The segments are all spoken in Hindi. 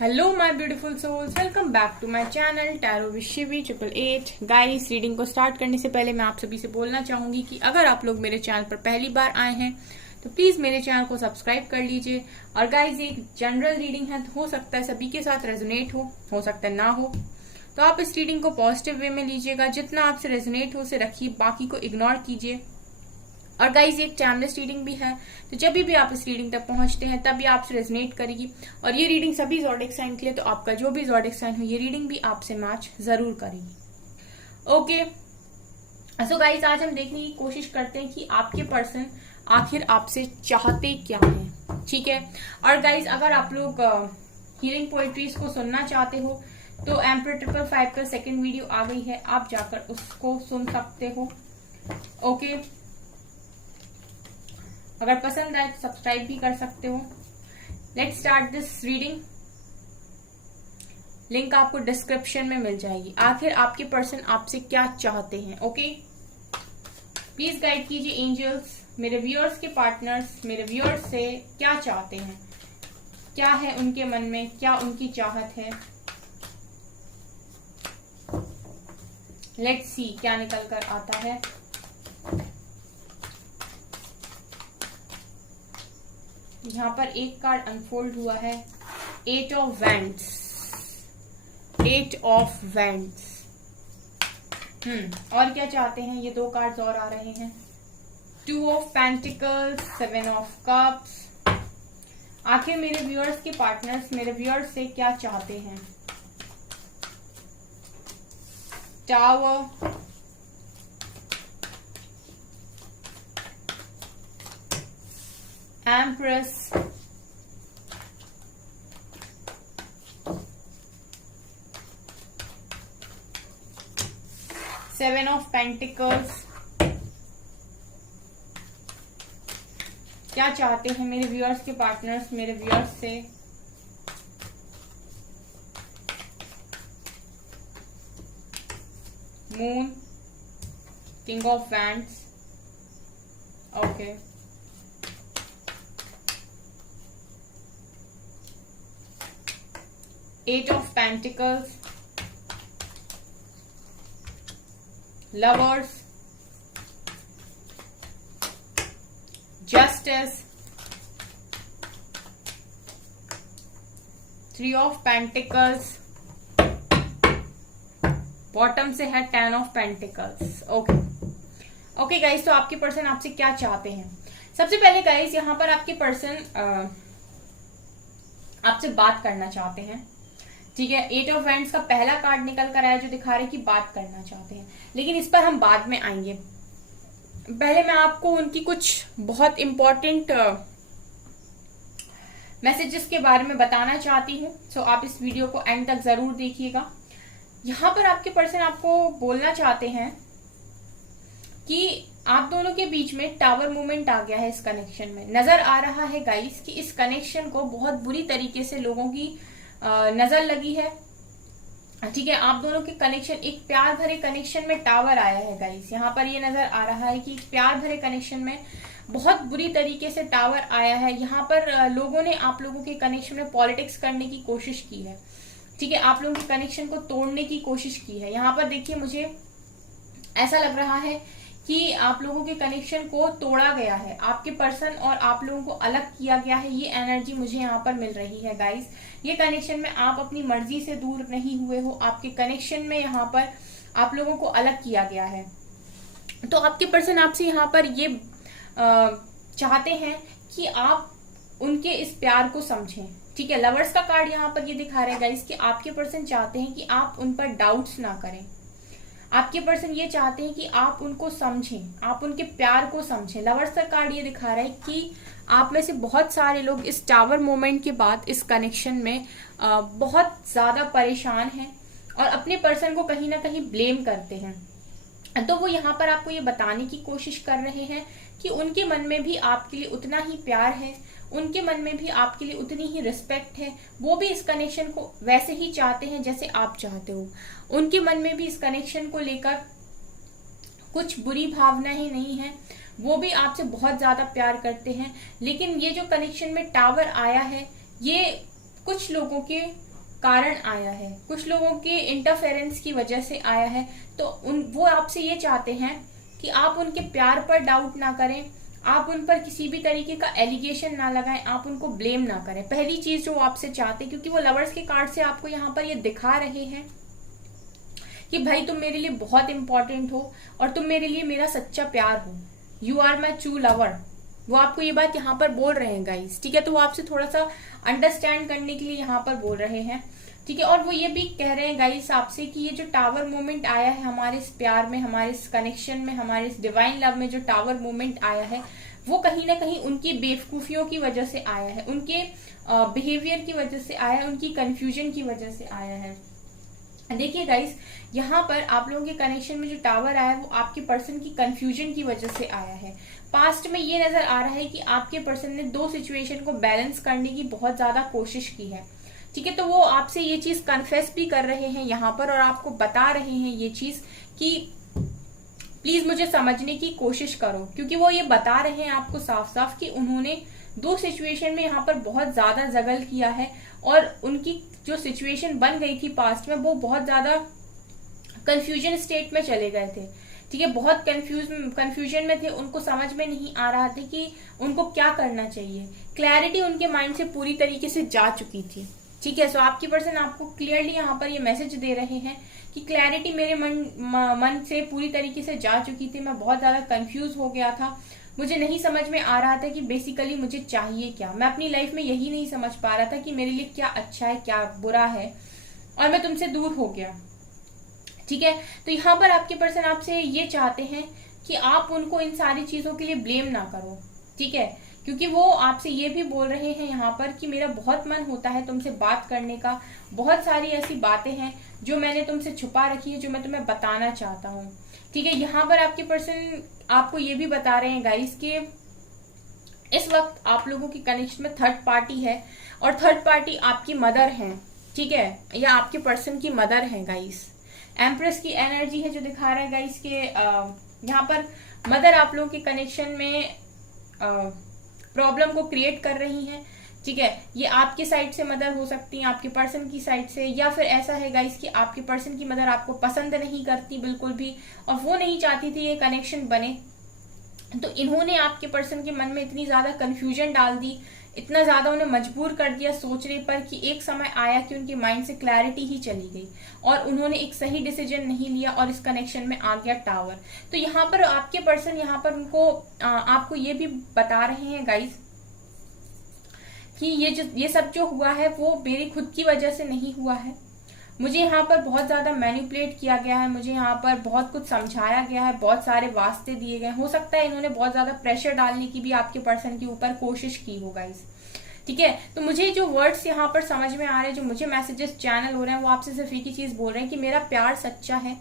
Hello my beautiful souls, welcome back to my channel tarot with Shivi 888। Guys, reading को स्टार्ट करने से पहले मैं आप सभी से बोलना चाहूंगी कि अगर आप लोग मेरे चैनल पर पहली बार आए हैं तो प्लीज मेरे चैनल को सब्सक्राइब कर लीजिए। और गाइस, एक जनरल रीडिंग है तो हो सकता है सभी के साथ रेजोनेट हो सकता है ना हो, तो आप इस रीडिंग को पॉजिटिव वे में लीजिएगा। जितना आपसे रेजोनेट हो उसे रखिए, बाकी को इग्नोर कीजिए। और गाइज, एक टाइमलेस रीडिंग भी है, तो जब भी आप इस रीडिंग तक पहुंचते हैं तब ये आपसे रेजोनेट करेगी। और ये रीडिंग सभी ज़ोडिएक साइन के लिए, तो आपका जो भी ज़ोडिएक साइन हो ये रीडिंग भी आपसे मैच जरूर करेगी। ओके, सो गाइज, आज हम देखने की कोशिश करते हैं कि आपके पर्सन आखिर आपसे चाहते क्या हैं। ठीक है। और गाइज, अगर आप लोग हीलिंग पोएट्रीज को सुनना चाहते हो तो एम्पर 555 का सेकेंड वीडियो आ गई है, आप जाकर उसको सुन सकते हो। ओके, अगर पसंद आए तो सब्सक्राइब भी कर सकते हो। Let's start this reading. Link आपको डिस्क्रिप्शन में मिल जाएगी। आखिर आपके पर्सन आपसे क्या चाहते हैं। ओके, प्लीज गाइड कीजिए एंजल्स, मेरे व्यूअर्स के पार्टनर्स मेरे व्यूअर्स से क्या चाहते हैं, क्या है उनके मन में, क्या उनकी चाहत है। लेट्स सी क्या निकल कर आता है। यहाँ पर एक कार्ड अनफोल्ड हुआ है, 8 ऑफ वैंड्स। 8 of wands. और क्या चाहते हैं ये दो कार्ड्स और आ रहे हैं, 2 ऑफ पेंटिकल्स, 7 ऑफ कप्स। आखिर मेरे व्यूअर्स के पार्टनर्स मेरे व्यूअर्स से क्या चाहते हैं। Tower, empress, seven of pentacles. क्या चाहते हैं मेरे व्यूअर्स के पार्टनर्स मेरे व्यूअर्स से। Moon, king of wands. Okay, 8 of Pentacles, Lovers, Justice, 3 of Pentacles, bottom से है 10 of Pentacles। ओके गाइस, तो आपके पर्सन आपसे क्या चाहते हैं। सबसे पहले गाइस, यहाँ पर आपके पर्सन आपसे बात करना चाहते हैं। ठीक है, 8 ऑफ वैंड्स का पहला कार्ड निकल कर आया जो दिखा रहे कि बात करना चाहते हैं, लेकिन इस पर हम बाद में आएंगे। पहले मैं आपको उनकी कुछ बहुत इंपॉर्टेंट मैसेजेस के बारे में बताना चाहती हूँ। सो आप इस वीडियो को एंड तक जरूर देखिएगा। यहाँ पर आपके पर्सन आपको बोलना चाहते हैं कि आप दोनों के बीच में टावर मूवमेंट आ गया है। इस कनेक्शन में नजर आ रहा है गाइस कि इस कनेक्शन को बहुत बुरी तरीके से लोगों की नजर लगी है। ठीक है, आप दोनों के कनेक्शन, एक प्यार भरे कनेक्शन में टावर आया है गाइस। यहाँ पर ये नजर आ रहा है कि प्यार भरे कनेक्शन में बहुत बुरी तरीके से टावर आया है। यहाँ पर लोगों ने आप लोगों के कनेक्शन में पॉलिटिक्स करने की कोशिश की है। ठीक है, आप लोगों के कनेक्शन को तोड़ने की कोशिश की है। यहाँ पर देखिए, मुझे ऐसा लग रहा है कि आप लोगों के कनेक्शन को तोड़ा गया है, आपके पर्सन और आप लोगों को अलग किया गया है। ये एनर्जी मुझे यहाँ पर मिल रही है गाइस। ये कनेक्शन में आप अपनी मर्जी से दूर नहीं हुए हो, आपके कनेक्शन में यहाँ पर आप लोगों को अलग किया गया है। तो आपके पर्सन आपसे यहाँ पर ये चाहते हैं कि आप उनके इस प्यार को समझें। ठीक है, लवर्स का कार्ड यहाँ पर ये दिखा रहे हैं गाइस कि आपके पर्सन चाहते हैं कि आप उन पर डाउट्स ना करें। आपके पर्सन ये चाहते हैं कि आप उनको समझें, आप उनके प्यार को समझें। लवर्स का कार्ड ये दिखा रहा है कि आप में से बहुत सारे लोग इस टावर मोमेंट के बाद इस कनेक्शन में बहुत ज्यादा परेशान हैं और अपने पर्सन को कहीं ना कहीं ब्लेम करते हैं। तो वो यहाँ पर आपको ये बताने की कोशिश कर रहे हैं कि उनके मन में भी आपके लिए उतना ही प्यार है, उनके मन में भी आपके लिए उतनी ही रिस्पेक्ट है। वो भी इस कनेक्शन को वैसे ही चाहते हैं जैसे आप चाहते हो। उनके मन में भी इस कनेक्शन को लेकर कुछ बुरी भावनाएं नहीं है, वो भी आपसे बहुत ज्यादा प्यार करते हैं। लेकिन ये जो कनेक्शन में टावर आया है, ये कुछ लोगों के कारण आया है, कुछ लोगों के इंटरफेरेंस की वजह से आया है। तो वो आपसे ये चाहते हैं कि आप उनके प्यार पर डाउट ना करें, आप उन पर किसी भी तरीके का एलिगेशन ना लगाएं, आप उनको ब्लेम ना करें। पहली चीज जो वो आपसे चाहते हैं, क्योंकि वो लवर्स के कार्ड से आपको यहाँ पर ये दिखा रहे हैं कि भाई तुम मेरे लिए बहुत इंपॉर्टेंट हो और तुम मेरे लिए मेरा सच्चा प्यार हो, you are my true lover. वो आपको ये बात यहाँ पर बोल रहे हैं गाइस, ठीक है। तो वो आपसे थोड़ा सा अंडरस्टैंड करने के लिए यहाँ पर बोल रहे हैं, ठीक है। और वो ये भी कह रहे हैं गाइस आपसे कि ये जो टावर मोमेंट आया है हमारे इस प्यार में, हमारे इस कनेक्शन में, हमारे इस डिवाइन लव में, जो टावर मोमेंट आया है वो कहीं ना कहीं उनकी बेवकूफियों की वजह से आया है, उनके बिहेवियर की वजह से आया है, उनकी कंफ्यूजन की वजह से आया है। देखिए गाइस, यहाँ पर आप लोगों के कनेक्शन में जो टावर आया है वो आपके पर्सन की कंफ्यूजन की वजह से आया है। पास्ट में ये नजर आ रहा है कि आपके पर्सन ने दो सिचुएशन को बैलेंस करने की बहुत ज्यादा कोशिश की है, ठीक है। तो वो आपसे ये चीज कन्फेस भी कर रहे हैं यहाँ पर और आपको बता रहे हैं ये चीज कि प्लीज मुझे समझने की कोशिश करो, क्योंकि वो ये बता रहे हैं आपको साफ साफ कि उन्होंने दो सिचुएशन में यहाँ पर बहुत ज्यादा जगल किया है और उनकी जो सिचुएशन बन गई थी पास्ट में वो बहुत ज्यादा कंफ्यूजन स्टेट में चले गए थे, ठीक है। बहुत कंफ्यूजन में थे, उनको समझ में नहीं आ रहा था कि उनको क्या करना चाहिए। क्लैरिटी उनके माइंड से पूरी तरीके से जा चुकी थी, ठीक है। सो आपकी पर्सन आपको क्लियरली यहाँ पर ये मैसेज दे रहे हैं कि क्लैरिटी मेरे मन से पूरी तरीके से जा चुकी थी, मैं बहुत ज्यादा कंफ्यूज हो गया था, मुझे नहीं समझ में आ रहा था कि बेसिकली मुझे चाहिए क्या। मैं अपनी लाइफ में यही नहीं समझ पा रहा था कि मेरे लिए क्या अच्छा है क्या बुरा है, और मैं तुमसे दूर हो गया, ठीक है। तो यहाँ पर आपके पर्सन आपसे ये चाहते हैं कि आप उनको इन सारी चीजों के लिए ब्लेम ना करो, ठीक है। क्योंकि वो आपसे ये भी बोल रहे हैं यहाँ पर कि मेरा बहुत मन होता है तुमसे बात करने का, बहुत सारी ऐसी बातें हैं जो मैंने तुमसे छुपा रखी है, जो मैं तुम्हें बताना चाहता हूँ, ठीक है। यहाँ पर आपके पर्सन आपको ये भी बता रहे हैं गाइस कि इस वक्त आप लोगों की कनेक्शन में थर्ड पार्टी है और थर्ड पार्टी आपकी मदर है, ठीक है, या आपके पर्सन की मदर है गाइस। एम्प्रेस की एनर्जी है जो दिखा रहा है गाइस के यहाँ पर मदर आप लोगों के कनेक्शन में प्रॉब्लम को क्रिएट कर रही हैं, ठीक है। ये आपके साइड से मदर हो सकती है, आपके पर्सन की साइड से, या फिर ऐसा है गाइस कि आपके पर्सन की मदर आपको पसंद नहीं करती बिल्कुल भी और वो नहीं चाहती थी ये कनेक्शन बने। तो इन्होंने आपके पर्सन के मन में इतनी ज्यादा कंफ्यूजन डाल दी, इतना ज्यादा उन्हें मजबूर कर दिया सोचने पर कि एक समय आया कि उनके माइंड से क्लैरिटी ही चली गई और उन्होंने एक सही डिसीजन नहीं लिया और इस कनेक्शन में आ गया टावर। तो यहाँ पर आपके पर्सन यहाँ पर उनको आपको ये भी बता रहे हैं गाइस कि ये सब जो हुआ है वो मेरी खुद की वजह से नहीं हुआ है, मुझे यहाँ पर बहुत ज्यादा मैनिपुलेट किया गया है, मुझे यहाँ पर बहुत कुछ समझाया गया है, बहुत सारे वास्ते दिए गए। हो सकता है इन्होंने बहुत ज्यादा प्रेशर डालने की भी आपके पर्सन के ऊपर कोशिश की हो गाइस, ठीक है। तो मुझे जो वर्ड्स यहाँ पर समझ में आ रहे हैं, जो मुझे मैसेजेस चैनल हो रहे हैं, वो आपसे सिर्फ एक ही चीज बोल रहे हैं कि मेरा प्यार सच्चा है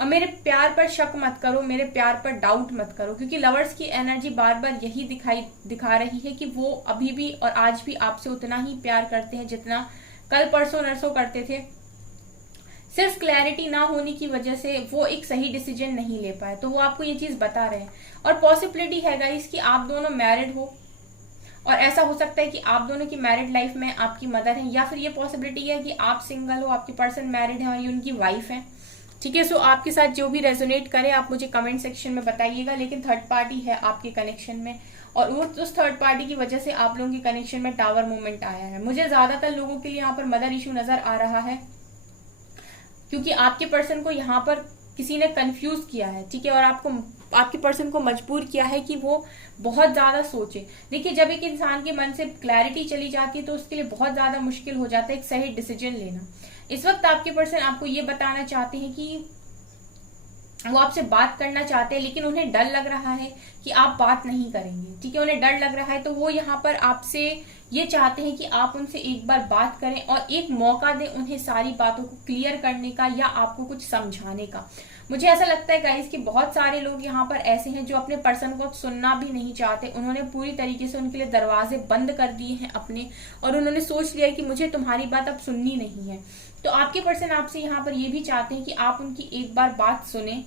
और मेरे प्यार पर शक मत करो, मेरे प्यार पर डाउट मत करो, क्योंकि लवर्स की एनर्जी बार बार यही दिखा रही है कि वो अभी भी और आज भी आपसे उतना ही प्यार करते हैं जितना कल परसों नरसों करते थे। सिर्फ क्लैरिटी ना होने की वजह से वो एक सही डिसीजन नहीं ले पाए, तो वो आपको ये चीज बता रहे हैं। और पॉसिबिलिटी है गाइस कि आप दोनों मैरिड हो और ऐसा हो सकता है कि आप दोनों की मैरिड लाइफ में आपकी मदर है, या फिर ये पॉसिबिलिटी है कि आप सिंगल हो, आपके पर्सन मैरिड है और ये उनकी वाइफ है, ठीक है। सो आपके साथ जो भी रेजोनेट करे आप मुझे कमेंट सेक्शन में बताइएगा। लेकिन थर्ड पार्टी है आपके कनेक्शन में और उस थर्ड पार्टी की वजह से आप लोगों के कनेक्शन में टावर मूवमेंट आया है। मुझे ज्यादातर लोगों के लिए यहाँ पर मदर इशू नजर आ रहा है, क्योंकि आपके पर्सन को यहाँ पर किसी ने कंफ्यूज किया है, ठीक है, और आपके पर्सन को मजबूर किया है कि वो बहुत ज्यादा सोचे। देखिए, जब एक इंसान के मन से क्लैरिटी चली जाती है तो उसके लिए बहुत ज्यादा मुश्किल हो जाता है एक सही डिसीजन लेना। इस वक्त आपके पर्सन आपको ये बताना चाहते हैं कि वो आपसे बात करना चाहते हैं, लेकिन उन्हें डर लग रहा है कि आप बात नहीं करेंगे, ठीक है, उन्हें डर लग रहा है। तो वो यहाँ पर आपसे ये चाहते हैं कि आप उनसे एक बार बात करें और एक मौका दें उन्हें सारी बातों को क्लियर करने का या आपको कुछ समझाने का। मुझे ऐसा लगता है गाइस कि बहुत सारे लोग यहाँ पर ऐसे हैं जो अपने पर्सन को सुनना भी नहीं चाहते, उन्होंने पूरी तरीके से उनके लिए दरवाजे बंद कर दिए हैं अपने, और उन्होंने सोच लिया कि मुझे तुम्हारी बात अब सुननी नहीं है। तो आपके पर्सन आपसे यहाँ पर ये भी चाहते हैं कि आप उनकी एक बार बात सुने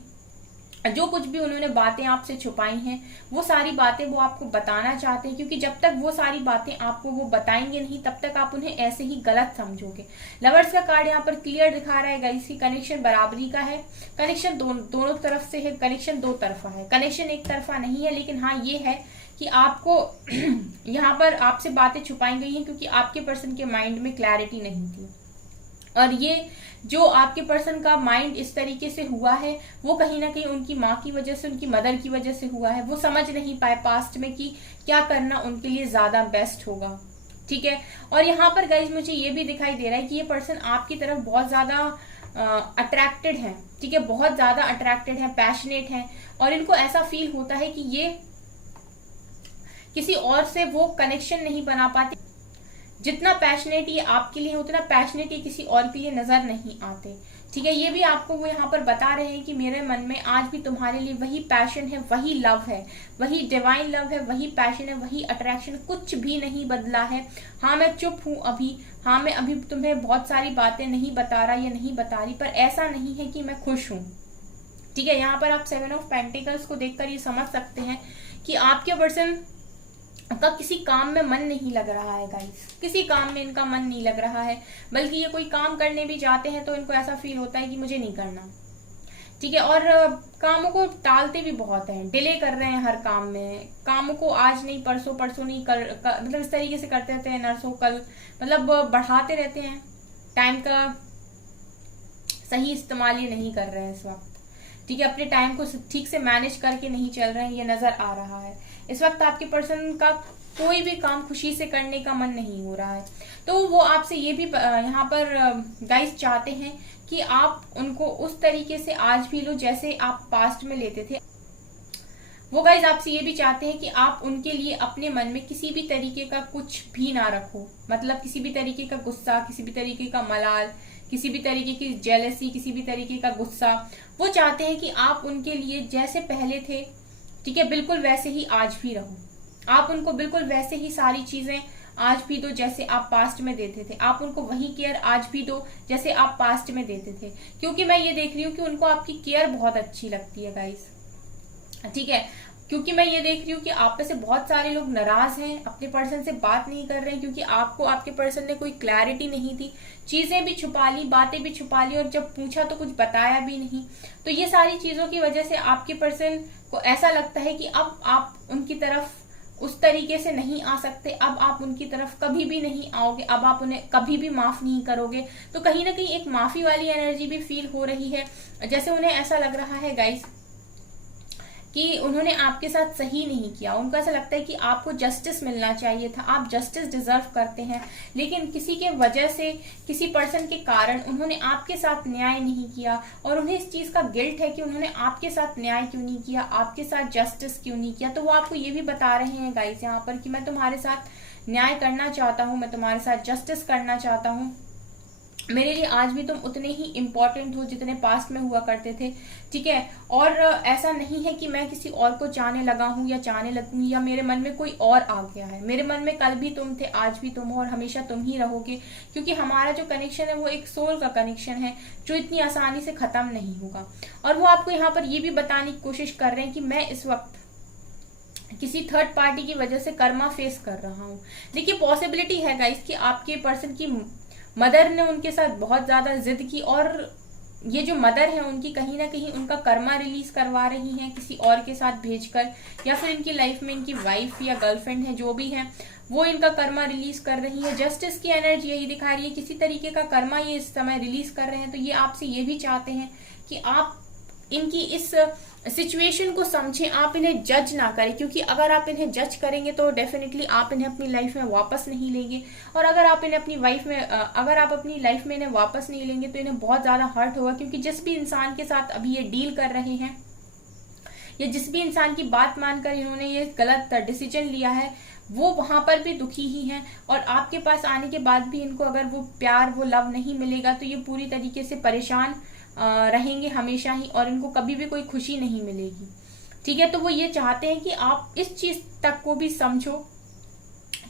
जो कुछ भी उन्होंने बातें आपसे छुपाई हैं वो सारी बातें वो आपको बताना चाहते हैं, क्योंकि जब तक वो सारी बातें आपको वो बताएंगे नहीं तब तक आप उन्हें ऐसे ही गलत समझोगे। लवर्स का कार्ड यहाँ पर क्लियर दिखा रहा है गाइस की कनेक्शन बराबरी का है, कनेक्शन दोनों तरफ से है, कनेक्शन दो तरफा है, कनेक्शन एक तरफा नहीं है। लेकिन हाँ ये है कि आपको यहाँ पर आपसे बातें छुपाई गई हैं क्योंकि आपके पर्सन के माइंड में क्लैरिटी नहीं थी, और ये जो आपके पर्सन का माइंड इस तरीके से हुआ है वो कहीं ना कहीं उनकी माँ की वजह से, उनकी मदर की वजह से हुआ है। वो समझ नहीं पाए पास्ट में कि क्या करना उनके लिए ज्यादा बेस्ट होगा। ठीक है, और यहाँ पर गाइज मुझे ये भी दिखाई दे रहा है कि ये पर्सन आपकी तरफ बहुत ज्यादा अट्रैक्टेड है। ठीक है, बहुत ज्यादा अट्रैक्टेड है, पैशनेट है, और इनको ऐसा फील होता है कि ये किसी और से वो कनेक्शन नहीं बना पाते। जितना पैशनेट ये आपके लिए उतना पैशनेट ये किसी और के लिए नजर नहीं आते। ठीक है, ये भी आपको वो यहाँ पर बता रहे हैं कि मेरे मन में आज भी तुम्हारे लिए वही पैशन है, वही लव है, वही डिवाइन लव है, वही पैशन है, वही अट्रैक्शन, कुछ भी नहीं बदला है। हाँ मैं चुप हूँ अभी, हाँ मैं अभी तुम्हें बहुत सारी बातें नहीं बता रहा या नहीं बता रही, पर ऐसा नहीं है कि मैं खुश हूँ। ठीक है, यहाँ पर आप 7 ऑफ पेंटिकल्स को देखकर ये समझ सकते हैं कि आपके पर्सन का किसी काम में मन नहीं लग रहा है गाइस, किसी काम में इनका मन नहीं लग रहा है, बल्कि ये कोई काम करने भी जाते हैं तो इनको ऐसा फील होता है कि मुझे नहीं करना। ठीक है, और कामों को टालते भी बहुत हैं, डिले कर रहे हैं हर काम में, कामों को आज नहीं परसों, परसों नहीं मतलब इस तरीके से करते रहते हैं, नरसों कल, मतलब बढ़ाते रहते हैं। टाइम का सही इस्तेमाल ये नहीं कर रहे हैं इस वक्त। ठीक है, अपने टाइम को ठीक से मैनेज करके नहीं चल रहे हैं, ये नजर आ रहा है। इस वक्त आपके पर्सन का कोई भी काम खुशी से करने का मन नहीं हो रहा है, तो वो आपसे ये भी यहाँ पर गाइस चाहते हैं कि आप उनको उस तरीके से आज भी लो जैसे आप पास्ट में लेते थे। वो गाइस आपसे ये भी चाहते हैं कि आप उनके लिए अपने मन में किसी भी तरीके का कुछ भी ना रखो, मतलब किसी भी तरीके का गुस्सा, किसी भी तरीके का मलाल, किसी भी तरीके की जेलसी, किसी भी तरीके का गुस्सा। वो चाहते हैं कि आप उनके लिए जैसे पहले थे, ठीक है, बिल्कुल वैसे ही आज भी रहो। आप उनको बिल्कुल वैसे ही सारी चीजें आज भी दो जैसे आप पास्ट में देते थे। आप उनको वही केयर आज भी दो जैसे आप पास्ट में देते थे, क्योंकि मैं ये देख रही हूँ कि उनको आपकी केयर बहुत अच्छी लगती है गाइस। ठीक है, क्योंकि मैं ये देख रही हूँ कि आप में से बहुत सारे लोग नाराज हैं, अपने पर्सन से बात नहीं कर रहे हैं क्योंकि आपको आपके पर्सन ने कोई क्लैरिटी नहीं थी, चीजें भी छुपा ली, बातें भी छुपा ली, और जब पूछा तो कुछ बताया भी नहीं। तो ये सारी चीजों की वजह से आपके पर्सन को ऐसा लगता है कि अब आप उनकी तरफ उस तरीके से नहीं आ सकते, अब आप उनकी तरफ कभी भी नहीं आओगे, अब आप उन्हें कभी भी माफ नहीं करोगे। तो कहीं ना कहीं एक माफी वाली एनर्जी भी फील हो रही है, जैसे उन्हें ऐसा लग रहा है गाइस कि उन्होंने आपके साथ सही नहीं किया। उनको ऐसा लगता है कि आपको जस्टिस मिलना चाहिए था, आप जस्टिस डिजर्व करते हैं, लेकिन किसी के वजह से, किसी पर्सन के कारण उन्होंने आपके साथ न्याय नहीं किया, और उन्हें इस चीज का गिल्ट है कि उन्होंने आपके साथ न्याय क्यों नहीं किया, आपके साथ जस्टिस क्यों नहीं किया। तो वो आपको ये भी बता रहे हैं गाइस यहाँ पर कि मैं तुम्हारे साथ न्याय करना चाहता हूँ, मैं तुम्हारे साथ जस्टिस करना चाहता हूँ, मेरे लिए आज भी तुम उतने ही इम्पोर्टेंट हो जितने पास्ट में हुआ करते थे। ठीक है, और ऐसा नहीं है कि मैं किसी और को चाहने लगा हूं या चाहने लगूं, या मेरे मन में कोई और आ गया है। मेरे मन में कल भी तुम थे, आज भी तुम हो, और हमेशा तुम ही रहोगे, क्योंकि हमारा जो कनेक्शन है वो एक सोल का कनेक्शन है जो इतनी आसानी से खत्म नहीं होगा। और वो आपको यहाँ पर ये भी बताने की कोशिश कर रहे हैं कि मैं इस वक्त किसी थर्ड पार्टी की वजह से कर्मा फेस कर रहा हूँ। देखिए, पॉसिबिलिटी है गाइस कि आपके पर्सन की मदर ने उनके साथ बहुत ज्यादा जिद की, और ये जो मदर है उनकी कहीं ना कहीं उनका कर्मा रिलीज करवा रही हैं किसी और के साथ भेजकर, या फिर इनकी लाइफ में इनकी वाइफ या गर्लफ्रेंड है जो भी है वो इनका कर्मा रिलीज कर रही है। जस्टिस की एनर्जी यही दिखा रही है, किसी तरीके का कर्मा ये इस समय रिलीज कर रहे हैं। तो ये आपसे ये भी चाहते हैं कि आप इनकी इस सिचुएशन को समझें, आप इन्हें जज ना करें, क्योंकि अगर आप इन्हें जज करेंगे तो डेफिनेटली आप इन्हें अपनी लाइफ में वापस नहीं लेंगे, और अगर आप इन्हें अपनी लाइफ में इन्हें वापस नहीं लेंगे तो इन्हें बहुत ज्यादा हर्ट होगा। क्योंकि जिस भी इंसान के साथ अभी ये डील कर रहे हैं, या जिस भी इंसान की बात मानकर इन्होंने ये गलत डिसीजन लिया है, वो वहां पर भी दुखी ही हैं, और आपके पास आने के बाद भी इनको अगर वो प्यार, वो लव नहीं मिलेगा तो ये पूरी तरीके से परेशान रहेंगे हमेशा ही, और इनको कभी भी कोई खुशी नहीं मिलेगी। ठीक है, तो वो ये चाहते हैं कि आप इस चीज तक को भी समझो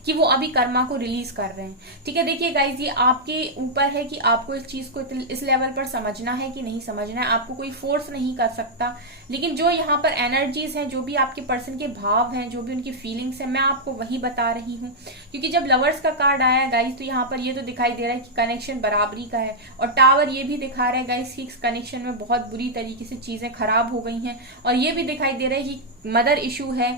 कि वो अभी कर्मा को रिलीज कर रहे हैं। ठीक है, देखिए गाइज, ये आपके ऊपर है कि आपको इस चीज को इस लेवल पर समझना है कि नहीं समझना है। आपको कोई फोर्स नहीं कर सकता, लेकिन जो यहाँ पर एनर्जीज हैं, जो भी आपके पर्सन के भाव हैं, जो भी उनकी फीलिंग्स हैं, मैं आपको वही बता रही हूँ। क्योंकि जब लवर्स का कार्ड आया गाइज, तो यहाँ पर ये तो दिखाई दे रहा है कि कनेक्शन बराबरी का है, और टावर ये भी दिखा रहा है गाइज कि इस कनेक्शन में बहुत बुरी तरीके से चीजें खराब हो गई हैं, और ये भी दिखाई दे रहा है कि मदर इशू है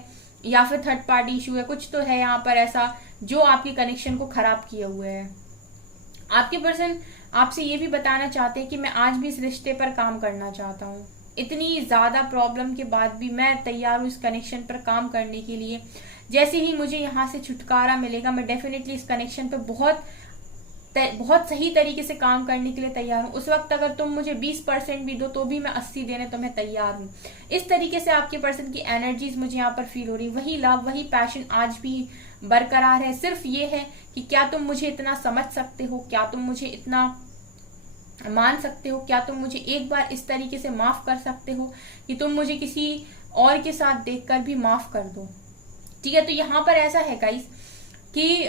या फिर थर्ड पार्टी इशू है, कुछ तो है यहाँ पर ऐसा जो आपके कनेक्शन को खराब किए हुए है। आपके पर्सन आपसे ये भी बताना चाहते हैं कि मैं आज भी इस रिश्ते पर काम करना चाहता हूँ, इतनी ज्यादा प्रॉब्लम के बाद भी मैं तैयार हूँ इस कनेक्शन पर काम करने के लिए। जैसे ही मुझे यहाँ से छुटकारा मिलेगा, मैं डेफिनेटली इस कनेक्शन पर बहुत सही तरीके से काम करने के लिए तैयार हूँ। उस वक्त अगर तुम मुझे 20% भी दो तो भी मैं 80 देने तुम्हें तैयार हूँ। इस तरीके से आपके पर्सन की एनर्जीज मुझे यहाँ पर फील हो रही, वही लव, वही पैशन आज भी बरकरार है। सिर्फ ये है कि क्या तुम मुझे इतना समझ सकते हो, क्या तुम मुझे इतना मान सकते हो, क्या तुम मुझे एक बार इस तरीके से माफ कर सकते हो कि तुम मुझे किसी और के साथ देखकर भी माफ कर दो। ठीक है, तो यहाँ पर ऐसा है गाइस कि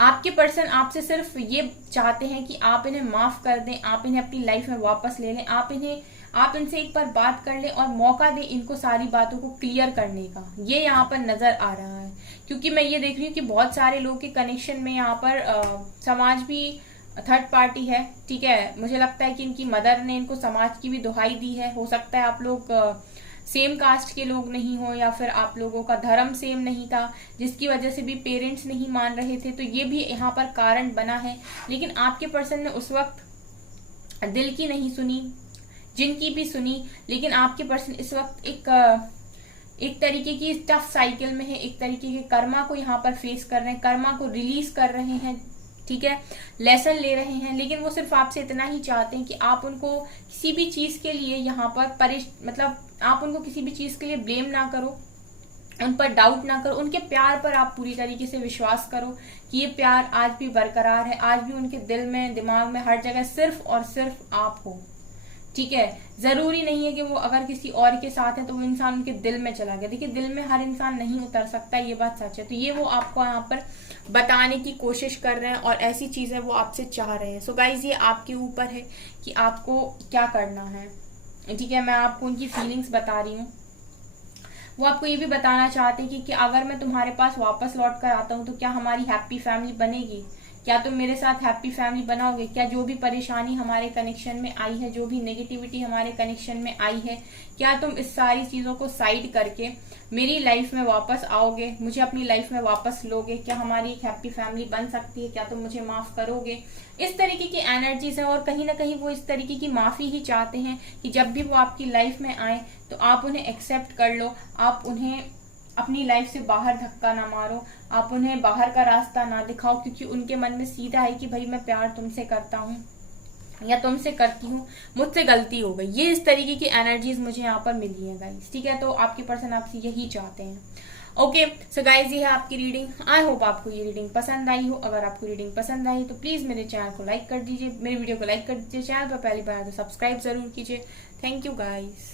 आपके पर्सन आपसे सिर्फ ये चाहते हैं कि आप इन्हें माफ कर दें, आप इन्हें अपनी लाइफ में वापस ले लें, आप इनसे एक बार बात कर लें और मौका दें इनको सारी बातों को क्लियर करने का। ये यहाँ पर नजर आ रहा है, क्योंकि मैं ये देख रही हूँ कि बहुत सारे लोग के कनेक्शन में यहाँ पर समाज भी थर्ड पार्टी है। ठीक है, मुझे लगता है कि इनकी मदर ने इनको समाज की भी दुहाई दी है। हो सकता है आप लोग सेम कास्ट के लोग नहीं हो, या फिर आप लोगों का धर्म सेम नहीं था, जिसकी वजह से भी पेरेंट्स नहीं मान रहे थे, तो ये भी यहाँ पर कारण बना है। लेकिन आपके पर्सन ने उस वक्त दिल की नहीं सुनी, जिनकी भी सुनी, लेकिन आपके पर्सन इस वक्त एक तरीके की टफ साइकिल में है, एक तरीके के कर्मा को यहाँ पर फेस कर रहे हैं, कर्मा को रिलीज कर रहे हैं। ठीक है, लेसन ले रहे हैं, लेकिन वो सिर्फ आपसे इतना ही चाहते हैं कि आप उनको किसी भी चीज के लिए यहाँ पर मतलब आप उनको किसी भी चीज के लिए ब्लेम ना करो, उन पर डाउट ना करो, उनके प्यार पर आप पूरी तरीके से विश्वास करो कि ये प्यार आज भी बरकरार है, आज भी उनके दिल में, दिमाग में, हर जगह सिर्फ और सिर्फ आप हो। ठीक है, जरूरी नहीं है कि वो अगर किसी और के साथ है तो वो इंसान उनके दिल में चला गया। देखिए, दिल में हर इंसान नहीं उतर सकता, ये बात सच है। तो ये वो आपको यहाँ पर बताने की कोशिश कर रहे हैं और ऐसी चीजें वो आपसे चाह रहे हैं। सो गाइज, ये आपके ऊपर है कि आपको क्या करना है। ठीक है, मैं आपको उनकी फीलिंग्स बता रही हूँ। वो आपको ये भी बताना चाहते हैं कि अगर मैं तुम्हारे पास वापस लौट कर आता हूँ तो क्या हमारी हैप्पी फैमिली बनेगी, क्या तुम मेरे साथ हैप्पी फैमिली बनाओगे, क्या जो भी परेशानी हमारे कनेक्शन में आई है, जो भी नेगेटिविटी हमारे कनेक्शन में आई है, क्या तुम इस सारी चीजों को साइड करके मेरी लाइफ में वापस आओगे, मुझे अपनी लाइफ में वापस लोगे, क्या हमारी एक हैप्पी फैमिली बन सकती है, क्या तुम मुझे माफ करोगे। इस तरीके की एनर्जीज है, और कहीं ना कहीं वो इस तरीके की माफी ही चाहते हैं कि जब भी वो आपकी लाइफ में आए तो आप उन्हें एक्सेप्ट कर लो, आप उन्हें अपनी लाइफ से बाहर धक्का ना मारो, आप उन्हें बाहर का रास्ता ना दिखाओ, क्योंकि उनके मन में सीधा है कि भाई मैं प्यार तुमसे करता हूँ या तुमसे करती हूँ, मुझसे गलती हो गई। ये इस तरीके की एनर्जीज मुझे यहाँ पर मिली है गाइस। ठीक है, तो आपके पर्सन आपसे यही चाहते हैं। ओके, सो गाइज, ये है आपकी रीडिंग। आई होप आपको ये रीडिंग पसंद आई हो। अगर आपको रीडिंग पसंद आई तो प्लीज मेरे चैनल को लाइक कर दीजिए, मेरे वीडियो को लाइक कर दीजिए, चैनल पर पहली बार तो सब्सक्राइब जरूर कीजिए। Thank you guys.